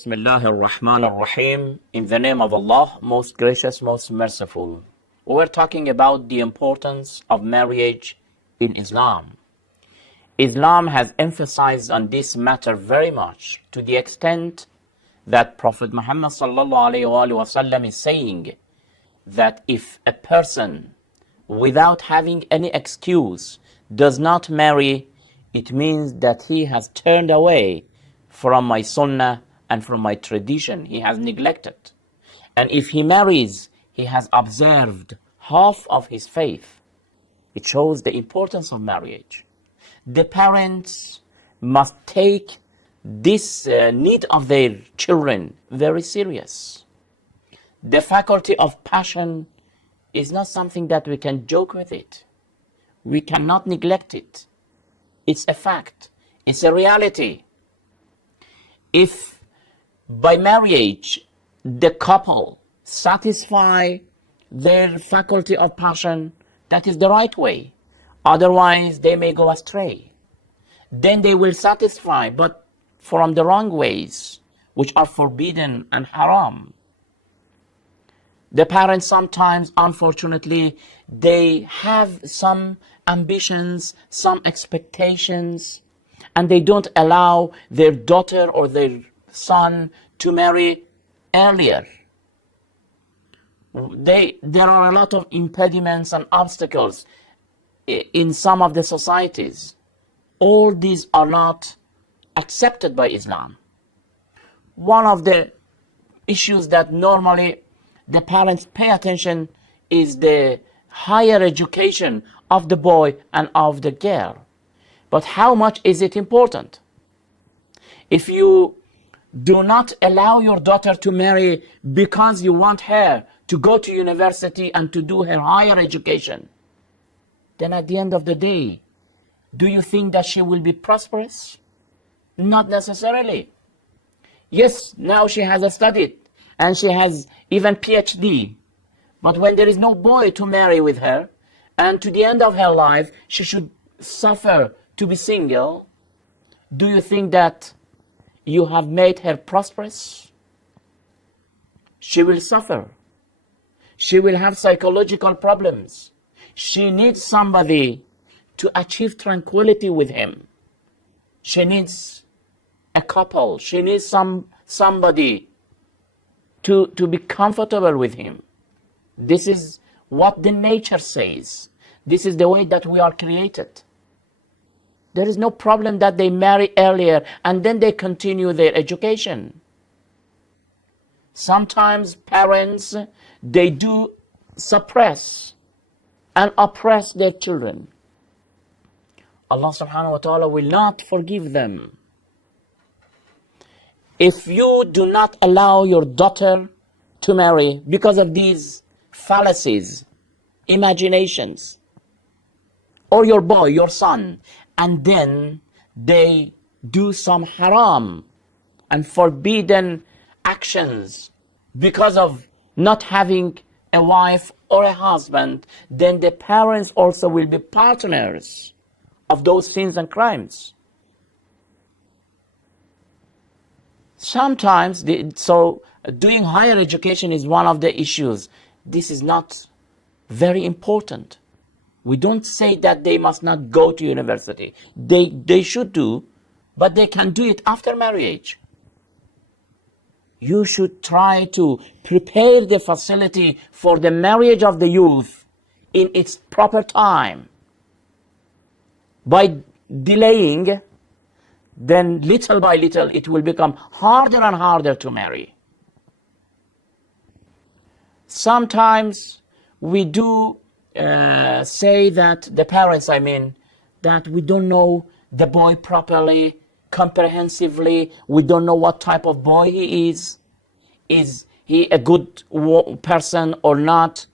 Bismillah ar-Rahman ar-Rahim. In the name of Allah, most gracious, most merciful. We're talking about the importance of marriage in Islam. Islam has emphasized on this matter very much, to the extent that Prophet Muhammad sallallahu alaihi wasallam is saying that if a person without having any excuse does not marry, it means that he has turned away from my sunnah and from my tradition. He has neglected. And if he marries, he has observed half of his faith. It shows the importance of marriage. The parents must take this need of their children very serious. The faculty of passion is not something that we can joke with it. We cannot neglect it. It's a fact. It's a reality. If by marriage the couple satisfy their faculty of passion, that is the right way. Otherwise, they may go astray. Then they will satisfy, but from the wrong ways, which are forbidden and haram. The parents sometimes, unfortunately, they have some ambitions, some expectations, and they don't allow their daughter or their son to marry earlier. There are a lot of impediments and obstacles in some of the societies. All these are not accepted by Islam. One of the issues that normally the parents pay attention is the higher education of the boy and of the girl. But how much is it important? If you do not allow your daughter to marry because you want her to go to university and to do her higher education, then at the end of the day, do you think that she will be prosperous? Not necessarily. Yes, now she has studied and she has even PhD. But when there is no boy to marry with her, and to the end of her life, she should suffer to be single, do you think that you have made her prosperous? She will suffer. She will have psychological problems. She needs somebody to achieve tranquility with him. She needs a couple. She needs somebody to be comfortable with him. This is what the nature says. This is the way that we are created. There is no problem that they marry earlier and then they continue their education. Sometimes parents, they do suppress and oppress their children. Allah subhanahu wa ta'ala will not forgive them. If you do not allow your daughter to marry because of these fallacies, imaginations, or your boy, your son, and then they do some haram and forbidden actions because of not having a wife or a husband, then the parents also will be partners of those sins and crimes. Sometimes, doing higher education is one of the issues. This is not very important. We don't say that they must not go to university. They should do, but they can do it after marriage. You should try to prepare the facility for the marriage of the youth in its proper time. By delaying, then little by little it will become harder and harder to marry. Sometimes we do say that the parents, that we don't know the boy properly, comprehensively. We don't know what type of boy he is. Is he a good person or not?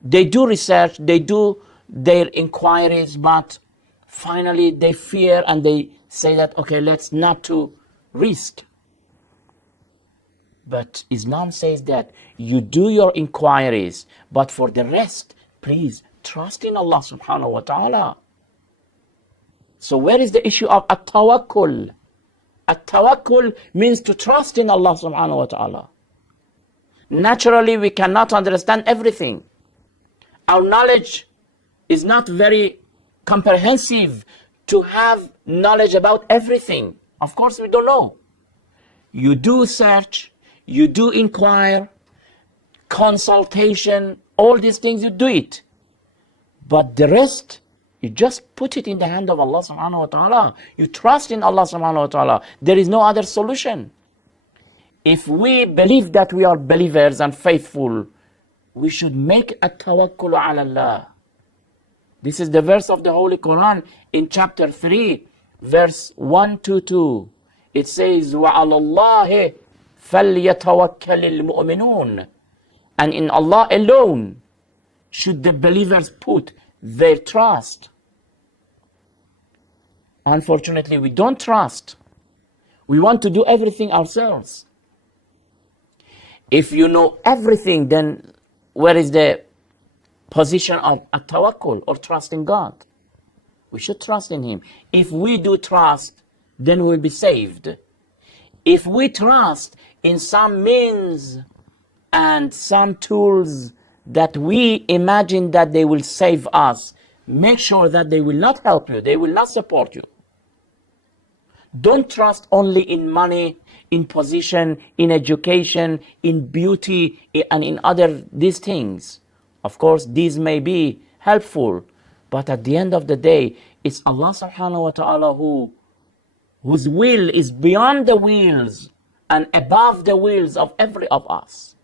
They do research, they do their inquiries, but finally they fear and they say that, okay, let's not to risk. But Islam says that you do your inquiries, but for the rest, please trust in Allah subhanahu wa ta'ala. So where is the issue of at-tawakkul? At-tawakkul means to trust in Allah subhanahu wa ta'ala. Naturally, we cannot understand everything. Our knowledge is not very comprehensive to have knowledge about everything. Of course, we don't know. You do search, you do inquire, consultation, all these things, you do it. But the rest, you just put it in the hand of Allah subhanahu wa ta'ala. You trust in Allah subhanahu wa ta'ala. There is no other solution. If we believe that we are believers and faithful, we should make a tawakkul ala Allah. This is the verse of the Holy Quran in chapter 3, verse 1 to 2. It says, وَعَلَى اللَّهِ فَلْيَتَوَكَّلِ الْمُؤْمِنُونَ. And in Allah alone should the believers put their trust. Unfortunately, we don't trust. We want to do everything ourselves. If you know everything, then where is the position of a tawakkul or trust in God? We should trust in Him. If we do trust, then we'll be saved. If we trust in some means and some tools that we imagine that they will save us, make sure that they will not help you, they will not support you. Don't trust only in money, in position, in education, in beauty, and in other these things. Of course, these may be helpful, but at the end of the day, it's Allah subhanahu wa ta'ala whose will is beyond the wills and above the wills of every of us.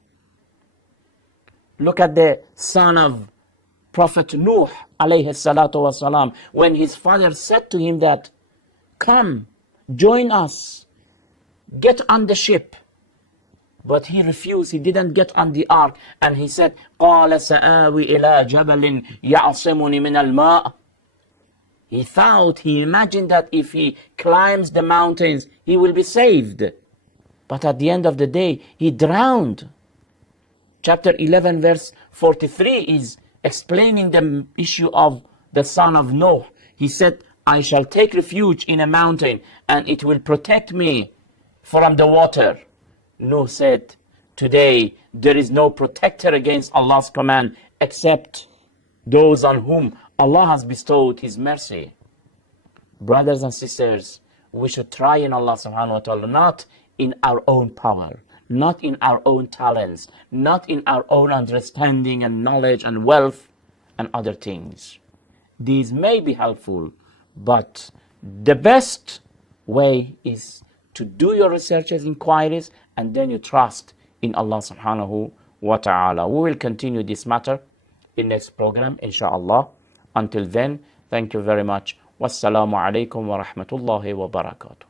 Look at the son of Prophet Nuh alayhi salatu wasalam, when his father said to him that, come, join us, get on the ship. But he refused, he didn't get on the ark, and he said, قَالَ سَآوِي إِلَى جَبَلٍ يَعْصِمُنِ مِنَ الْمَاءِ. He thought, he imagined that if he climbs the mountains, he will be saved. But at the end of the day, he drowned. Chapter 11, verse 43 is explaining the issue of the son of Noah. He said, I shall take refuge in a mountain, and it will protect me from the water. Noah said, today there is no protector against Allah's command except those on whom Allah has bestowed His mercy. Brothers and sisters, we should try in Allah subhanahu wa ta'ala, not in our own power, not in our own talents, not in our own understanding and knowledge and wealth and other things. These may be helpful, but the best way is to do your researches, inquiries, and then you trust in Allah subhanahu wa ta'ala. We will continue this matter in next program, inshallah. Until then, thank you very much. Wassalamu alaikum wa rahmatullahi wa barakatuh.